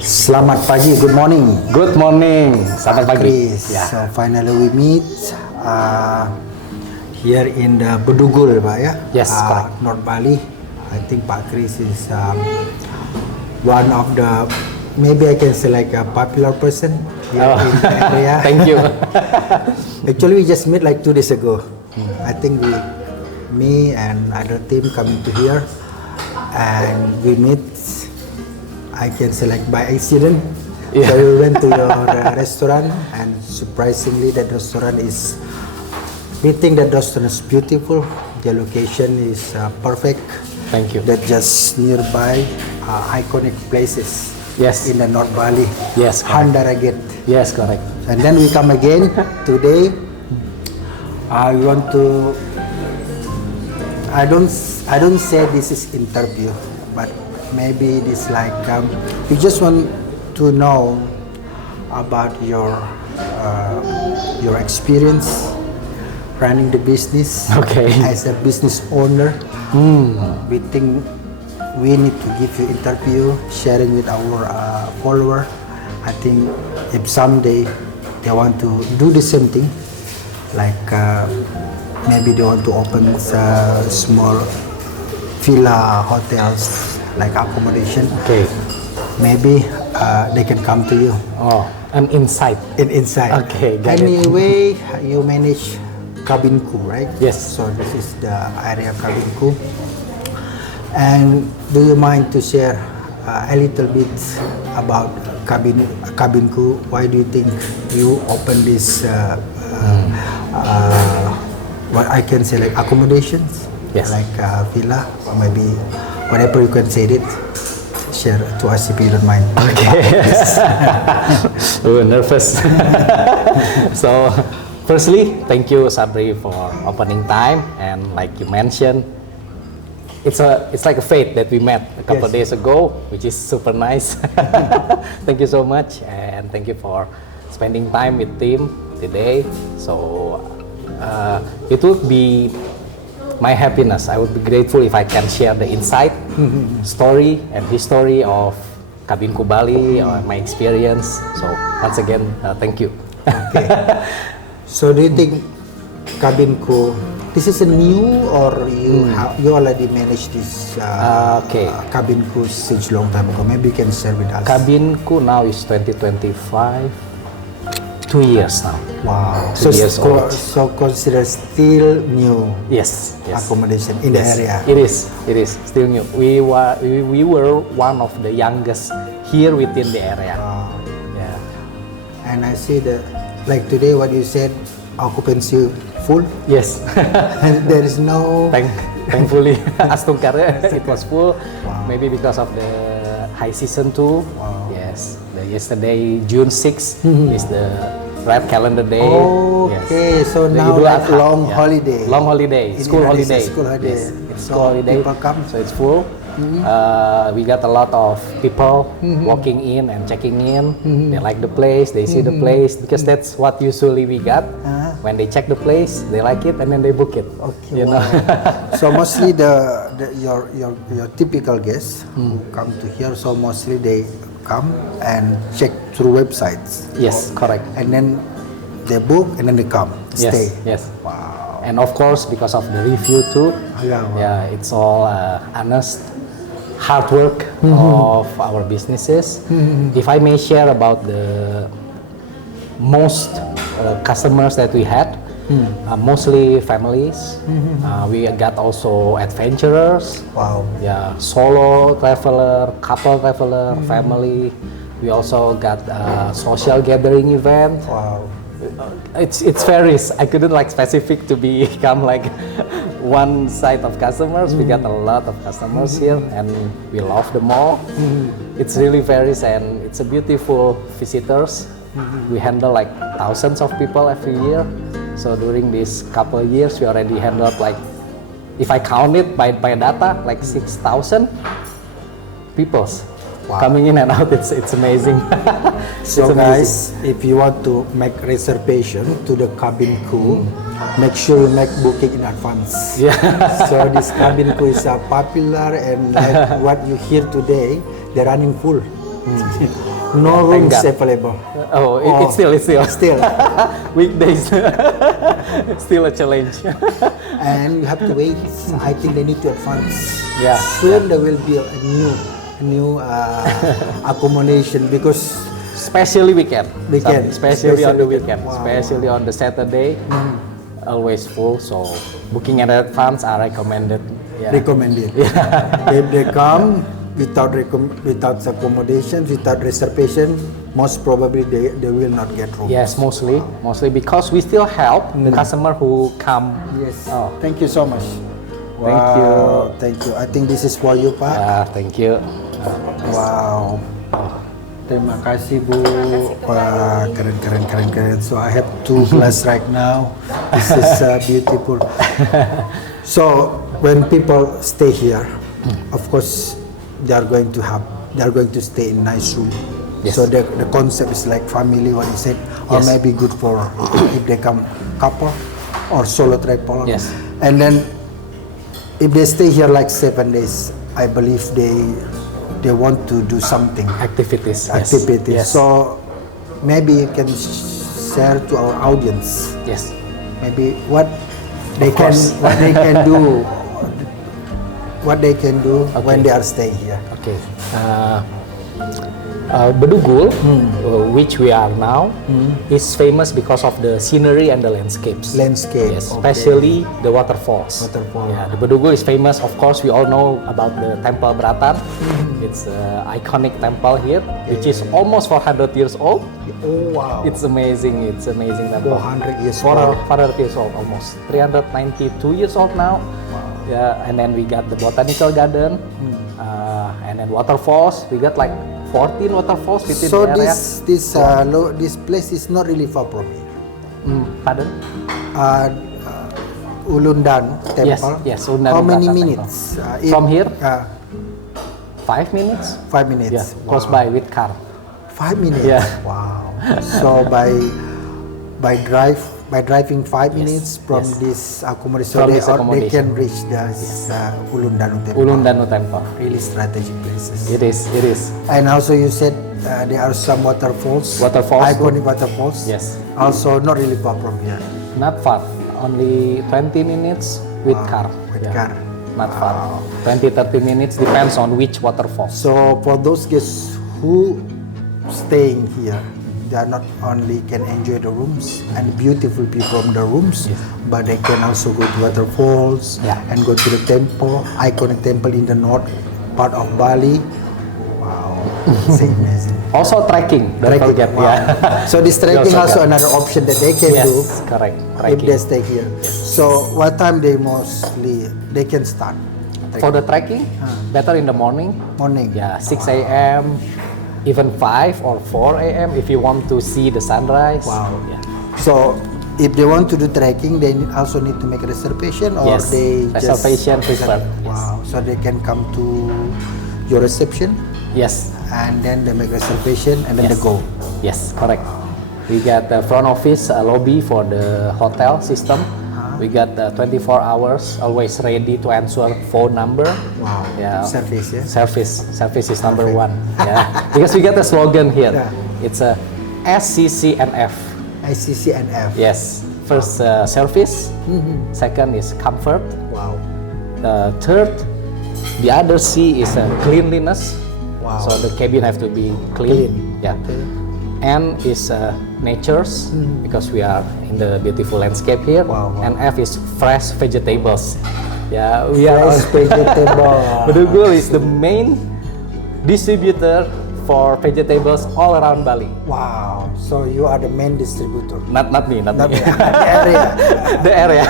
Selamat pagi, good morning. Good morning, selamat pagi. Chris. So finally we meet here in the Bedugul, Pak ya. Yes, correct. North Bali. I think Pak Chris is one of the, maybe I can say like a popular person here in the area. Thank you. Actually, we just met like 2 days ago. I think me and other team coming to here, and we meet. I can say like by accident. Yeah. So we went to your restaurant, and surprisingly, that restaurant is. We think that restaurant is beautiful. The location is perfect. Thank you. That just nearby iconic places. Yes. In the North Bali. Yes, correct. Handaraget. Yes, correct. And then we come again today. I want to. I don't say this is interview, but maybe this like we just want to know about your experience running the business. Okay. As a business owner. We think we need to give you interview, sharing with our follower. I think if someday they want to do the same thing, like maybe they want to open small villa hotels like accommodation. Okay. Maybe they can come to you. Oh, an insight. Inside. Okay, got it. Anyway, you manage Kabinku, right? Yes. So this is the area Kabinku. And do you mind to share a little bit about Kabinku? Why do you think you open this? What I can say like accommodations, Yes. like villa, or maybe whatever you can say it. Share to us if you don't mind. Okay. Oh, nervous. So, firstly, thank you, Sabri, for opening time. And like you mentioned, it's like a fate that we met a couple Yes. days ago, which is super nice. Thank you so much, and thank you for spending time with team today. So it would be my happiness. I would be grateful if I can share the insight, story, and history of Kabinku Bali or my experience. So once again, thank you. Okay. So do you think Kabinku, this is a new, or you already managed this Okay. Kabinku since long time ago? Maybe you can share with us. Kabinku now is 2025, 2 years now. Wow. 2 years old. So consider still new Yes, yes. accommodation in the area. It is still new. We were one of the youngest here within the area. Yeah. And I see that, like today, what you said, occupancy full. Yes. There is no. Thankfully, Astungkar it was full. Wow. Maybe because of the high season too. Wow. Yes. Yesterday, June 6th, is the Red Calendar Day. Okay, Yes. so The now Idul like Adha, long yeah. holiday. Long holiday, In school Indonesia, holiday. school holiday. Yes, it's So school holiday. people come? So it's full. We got a lot of people walking in and checking in. They like the place, they see the place, because that's what usually we got. When they check the place, they like it, and then they book it. Okay, You know? So mostly your typical guests who come to here, so mostly they come and check through websites. Yes, correct. And then they book and then they come, stay. Yes. Wow. And of course, because of the review too, Yeah, wow. it's all honest, hard work of our businesses. If I may share about the most customers that we had, mostly families. We got also adventurers. Wow. Yeah, solo traveler, couple traveler, family. We also got a social gathering event. Wow. It's varies. I couldn't like specific to become like one side of customers. We got a lot of customers here, and we love them all. It's really varies, and it's a beautiful visitors. We handle like thousands of people every year. So during these couple of years, we already handled like, if I count it by data, like 6,000 peoples. Wow. Coming in and out. It's amazing. So It's amazing. guys, if you want to make reservation to the Kabinku, make sure you make booking in advance. Yeah. So this Kabinku is popular, and like what you hear today, they're running full. No Thank rooms God. available. Oh, Oh, it's still Still. weekdays. It's still a challenge. And you have to wait. I think they need to advance. Yeah, Soon there will be a new accommodation because Especially weekend. Weekend. Especially on the Especially weekend. weekend. Wow. Especially on the Saturday. Always full. So booking in advance are recommended. Yeah. recommended. If they come without accommodation, without reservation, most probably they will not get room. Yes, mostly because we still help the customer who come. Yes. Oh. Thank you so much. Thank you. Thank you. I think this is for you, Pak. Yeah, thank you. Wow. Terima kasih Bu. Wah, keren. So I have 2 glass right now. This is beautiful. So when people stay here, of course they are going to stay in nice room. Yes. So the concept is like family, what you said, or Yes. maybe good for if they come couple or solo traveler. Yes. And then if they stay here like 7 days, I believe they want to do something. Activities. Activities. Yes. So maybe you can share to our audience Yes. maybe what they course. can do Okay. when they are staying here. Okay. Bedugul, which we are now, is famous because of the scenery and the landscapes. Landscape. Yes, okay. especially the waterfalls. Waterfall. Yeah, the Bedugul is famous. Of course, we all know about the Temple Bratan. It's an iconic temple here, which is almost 400 years old. Oh wow. It's amazing. It's amazing temple. 400 years 400 years old almost. 392 years old now. Yeah, and then we got the botanical garden, and then waterfalls. We got like 14 waterfalls within So the area. this place is not really far from here. Pardon? Ulundan temple. Yes, Ulundan How many Temple. minutes? From here? 5 5 minutes? 5 minutes. Yeah, Wow. close by with car. 5 minutes. Yeah. Wow. So by driving 5 minutes from yes. this accommodation, From they, this they accommodation. can reach the Ulundanu temple. Ulundanu Temple. Really strategic places. It is. And also you said there are some waterfalls. Waterfalls. Iconic waterfalls. Yes. Also not really far from here. Not far. Only 20 minutes with car. With car. Not far. 20-30 minutes depends on which waterfall. So for those guests who staying here, they are not only can enjoy the rooms and beautiful view from the rooms, but they can also go to waterfalls Yeah. and go to the temple, iconic temple in the north part of Bali. Wow, it's amazing. Also trekking. Don't Trekking, forget. wow. Yeah. So this trekking also also got- another option that they can do Yes, correct. if Trekking. they stay here. So what time they can start? For the trekking, better in the morning. Morning. Yeah, 6 a.m., even 5 or 4 a.m. if you want to see the sunrise. Wow. Yeah. So if they want to do trekking, they also need to make a reservation, or Yes, they reservation preferred. Wow. So they can come to your reception Yes. and then they make reservation and then Yes. they go. Yes, correct. We got the front office lobby for the hotel system. We got 24 hours, always ready to answer phone number. Wow. Yeah. Service, yeah. Service is number one. Yeah. Because we got a slogan here. Yeah. It's a SCCNF. ICCNF. Yes. First, service. Second is comfort. Wow. Third, the other C is cleanliness. Wow. So the cabin have to be clean. Yeah. Okay. N is natures because we are in the beautiful landscape here. Wow, wow. And F is fresh vegetables. Yeah, we are. Fresh vegetable. Bedugul is the main distributor for vegetables all around Bali. Wow. So you are the main distributor. Not me, not Not me. the area. The area.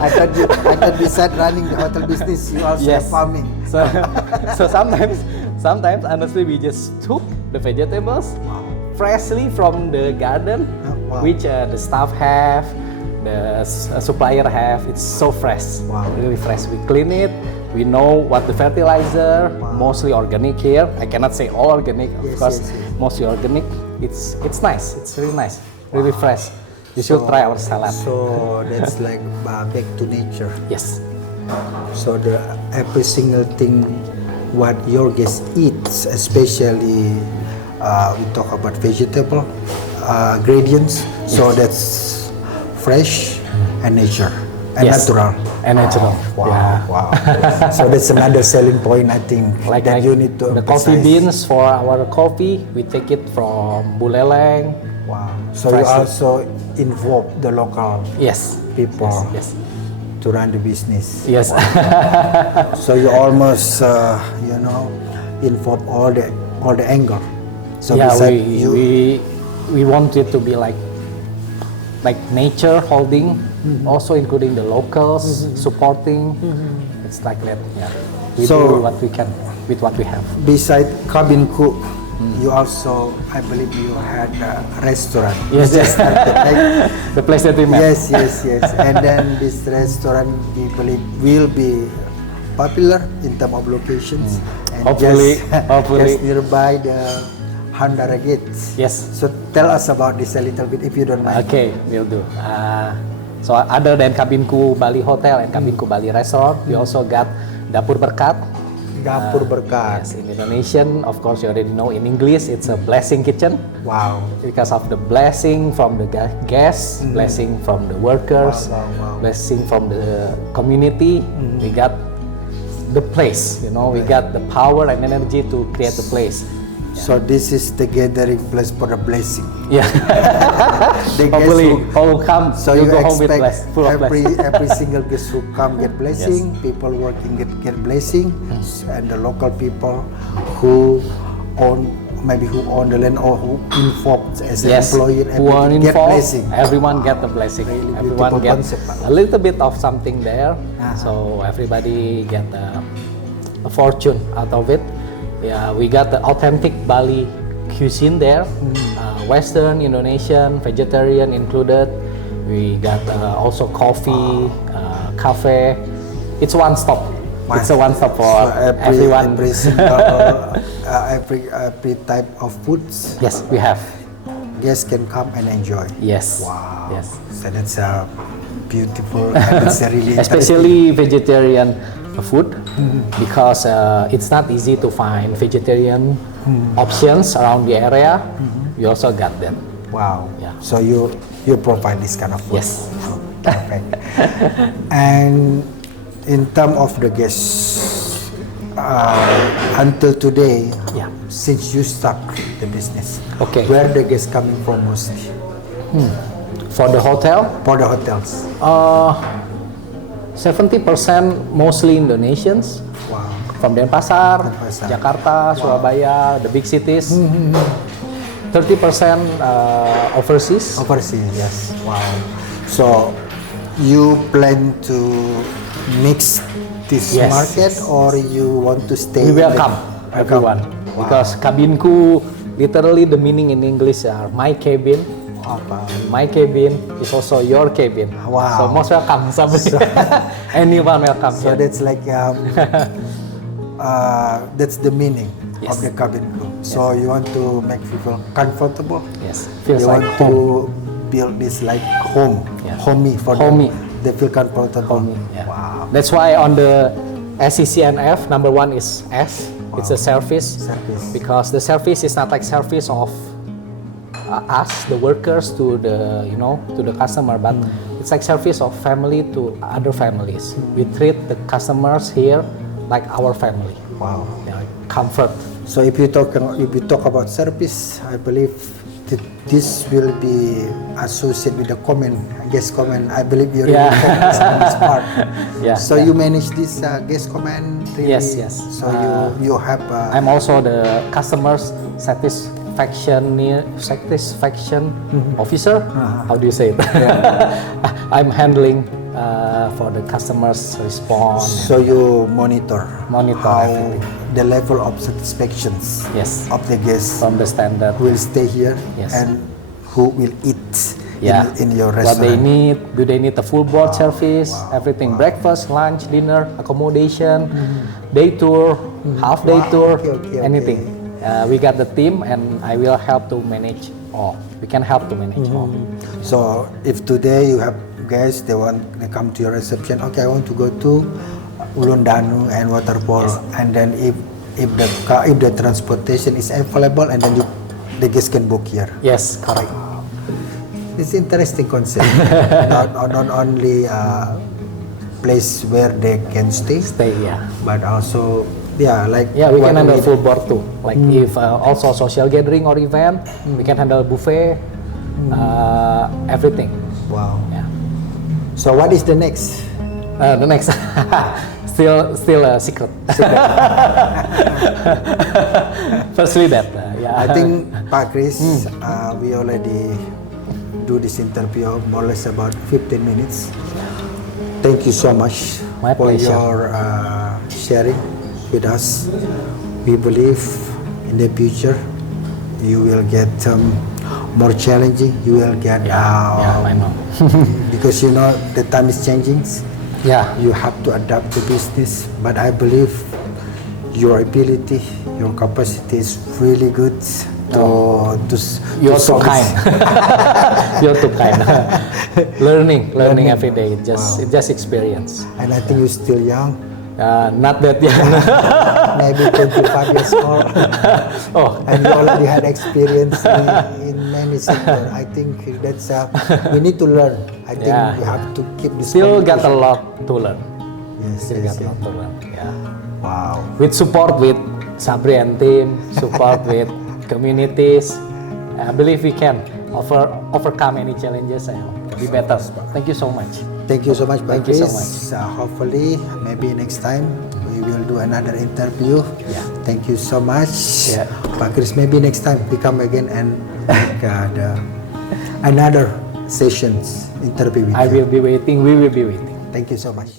I thought beside running the hotel business, you also Yes. have farming. So sometimes honestly we just took the vegetables freshly from the garden, Wow. which the staff have, the supplier have. It's so fresh, Wow. really fresh. We clean it. We know what the fertilizer, mostly organic here. I cannot say all organic, of Yes, course. yes, yes. Mostly organic. It's nice. It's really nice, really fresh. You should try our salad. So that's like back to nature. Yes, So every single thing what your guests eat, especially we talk about vegetable ingredients. So that's fresh and nature and Yes. natural. And natural. Wow, Yeah. wow. So that's another selling point, I think, that you need to the coffee emphasize. beans for our coffee, we take it from Buleleng. Wow. So you Fresh. also involve the local Yes. people Yes. to run the business. Yes. So you almost, involve all the angle. So Yeah, beside we want it to be like nature holding, also including the locals supporting. It's like that. Yeah. We So- do what we can with what we have. beside cabin cook, you also, I believe, you had a restaurant. Yes, You yes. just started, right? The place that we met. Yes, yes, yes. And then this restaurant, we believe, will be popular in terms of locations. And Hopefully, just, hopefully. just nearby the Handara Gates. Yes. So tell us about this a little bit, if you don't mind. Okay, will do. So other than Kabinku Bali Hotel and Kabinku Bali Resort, we also got Dapur Berkat. Dapur Berkat. Yes, in Indonesian, of course, you already know. In English, it's a blessing kitchen. Wow. Because of the blessing from the guests, blessing from the workers, Wow, wow, wow. blessing from the community, we got the place. We got the power and energy to create the place. So this is the gathering place for the blessing. Yeah. The guests Hopefully, who- all come. So you you go home with expect full of blessing. every single guest who come get blessing, people working get blessing, and the local people who own the land or who involved as an Yes, employee who are and get involved, blessing. everyone get the blessing. Really Everyone beautiful get concept, Pak. a little bit of something there, Uh-huh. so everybody get a fortune out of it. Yeah, we got the authentic Bali cuisine there, Western, Indonesian, vegetarian included. We got also coffee, cafe. It's one stop. It's a one stop for So everyone. every single every type of foods, Yes, we have. guests can come and enjoy. Yes. Wow. Yes. So that's a beautiful and it's a really Especially vegetarian food, because it's not easy to find vegetarian options around the area. We also got that. wow. Yeah. So you provide this kind of food. Yes. Perfect. And in terms of the guests, until today, Yeah. since you start the business, Okay. where the guests coming from mostly For the hotel, for the hotels? 70% mostly Indonesians Wow. from Denpasar, Denpasar. Jakarta, Surabaya, the big cities. 30% overseas. Overseas, yes. Wow. So you plan to mix this Yes. market, or you want to stay? We in the- welcome everyone, Wow. because kabinku, literally the meaning in English are my cabin. Apa? My cabin is also your cabin. Wow. So most welcome. Anyone welcome. So here. that's like that's the meaning Yes. of the cabin crew. So you want to make people comfortable. Yes, feels You like want home. to build this like home, Yeah. homey for Homey. them. They feel comfortable. Homey, yeah. Wow. That's why on the SCCNF, number one is S. It's a service. Service. Because the service is not like service of us, the workers, to the to the customer, but it's like service of family to other families. We treat the customers here like our family. Wow. Yeah, like comfort. So if you talk about service, I believe that this will be associated with the guest comment. I believe you really Yeah. focus on this part. Yeah, So yeah. you manage this guest comment. Really? Yes, yes. So you have. I'm also the customer's satisfaction officer. How do you say it? I'm handling for the customer's response. So you monitor how everything. the level of satisfactions Yes. of the guests From the standard. who will stay here Yes. and who will eat Yeah. in your What they restaurant. need, do they need a full board service, everything, breakfast, lunch, dinner, accommodation, day tour, half day Wow, tour, okay, anything. We got the team and I will help to manage all. We can help to manage all. So if today you have guests, they come to your reception. Okay, I want to go to Ulun Danu and Waterfall, and then if if the transportation is available, and then the guests can book here. Yes, correct. It's interesting concept. not only place where they can stay, Yeah. but also like Yeah, we can what handle we- full board too. Like if also social gathering or event, we can handle buffet, everything. Wow. Yeah. So what is the next? The next, still a secret. Firstly that, yeah. I think Pak Chris, we already do this interview more or less about 15 minutes. Thank you so much My for pleasure. your sharing with us. We believe in the future you will get more challenging. You will get Yeah, I know. because the time is changing. Yeah, You have to adapt to business, but I believe your ability, your capacity is really good you're so solve kind. this. You're too kind. learning every day. It's just experience. And I think you're still young, Not that young. maybe 25 years old, Oh, and you already had experience in many sectors. I think that's we need to learn. I think Yeah, we have to keep this. still got a communication. lot to learn. Yes, Still yes, got a yes. lot to learn. Yeah. Wow. With support with Sabri and team, support with communities, I believe we can overcome any challenges and be better. Thank you so much. Thank you so much, Pak Thank you so Chris. Hopefully, maybe next time we will do another interview. Yeah. Thank you so much, Yeah. Pak Chris. Maybe next time we come again and make another sessions interview with I you. will be waiting. We will be waiting. Thank you so much.